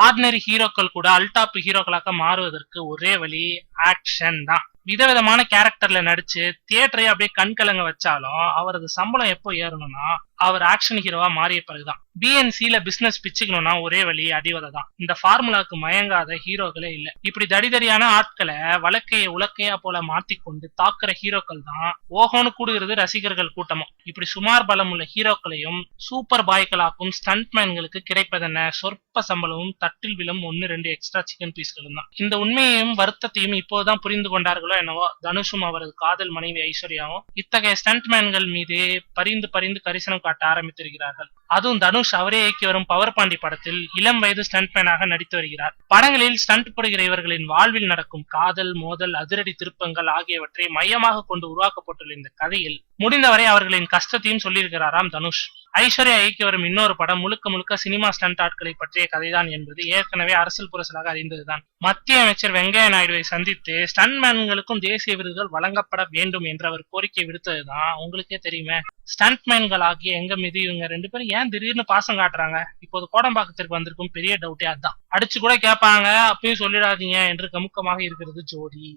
Ordinary ஹீரோக்கள் கூட அல்டாப் ஹீரோக்களாக மாறுவதற்கு ஒரே வழி ஆக்ஷன் தான். விதவிதமான கேரக்டர்ல நடிச்சு தியேட்டரை அப்படியே கண்கலங்க வச்சாலும் அவரது சம்பளம் எப்போ ஏறணும்னா அவர் ஆக்ஷன் ஹீரோவா மாறிய பிறகுதான். பிஎன்சில பிசினஸ் பிச்சுக்கணும்னா ஒரே வழி அடிவதை தான். இந்த ஃபார்முலாக்கு மயங்காத ஹீரோக்களே இல்ல. இப்படி தடிதடியான ஆட்களை வழக்கைய உலக்கையா போல மாத்திக்கொண்டு தாக்குற ஹீரோக்கள் தான் ஓஹோன்னு கூடுகிறது ரசிகர்கள் கூட்டமும். இப்படி சுமார் பலம் உள்ள ஹீரோக்களையும் சூப்பர் பாய்களாக்கும் ஸ்டண்ட்மேன்களுக்கு கிடைப்பதென்ன சொற்ப சம்பளமும் தட்டில் விழும் 1-2 எக்ஸ்ட்ரா சிக்கன் பீஸ்களும் தான். இந்த உண்மையையும் வருத்தத்தையும் இப்போதான் புரிந்து கொண்டார்களோ என்னவோ தனுஷும் அவரது காதல் மனைவி ஐஸ்வர்யாவும் இத்தகைய ஸ்டண்ட்மேன்கள் மீது பரிந்து பரிந்து கரிசனம் காட்ட ஆரம்பித்திருக்கிறார்கள். அதுவும் தனுஷ் அவரே இயக்கி வரும் பவர் பாண்டி படத்தில் இளம் வயது ஸ்டண்ட்மேனாக நடித்து வருகிறார். படங்களில் ஸ்டண்ட் போடுகிற இவர்களின் வாழ்வில் நடக்கும் காதல், மோதல், அதிரடி திருப்பங்கள் ஆகியவற்றை மையமாக கொண்டு உருவாக்கப்பட்டுள்ள இந்த கதையில் முடிந்தவரை அவர்களின் கஷ்டத்தையும் சொல்லியிருக்கிறாராம் தனுஷ். ஐஸ்வர்யா இயக்கி வரும் இன்னொரு படம் முழுக்க முழுக்க சினிமா ஸ்டண்ட் ஆட்களை பற்றிய கதைதான் என்பது ஏற்கனவே அரசியல் புரசலாக அறிந்ததுதான். மத்திய அமைச்சர் வெங்கையா நாயுடுவை சந்தித்து ஸ்டண்ட்மேன்களுக்கும் தேசிய விருதுகள் வழங்கப்பட வேண்டும் என்று அவர் கோரிக்கை விடுத்ததுதான் உங்களுக்கே தெரியுமே. ஸ்டண்ட்மேன்கள் ஆகிய எங்க மீது இவங்க 2 பேரும் ஏன் திடீர்னு பாசம் காட்டுறாங்க? இப்போது கோடம்பாக்கத்திற்கு வந்திருக்கும் பெரிய டவுட்டே அதான். அடிச்சு கூட கேட்பாங்க, அப்பயும் சொல்லிடாதீங்க என்று கமுக்கமாக இருக்கிறது ஜோடி.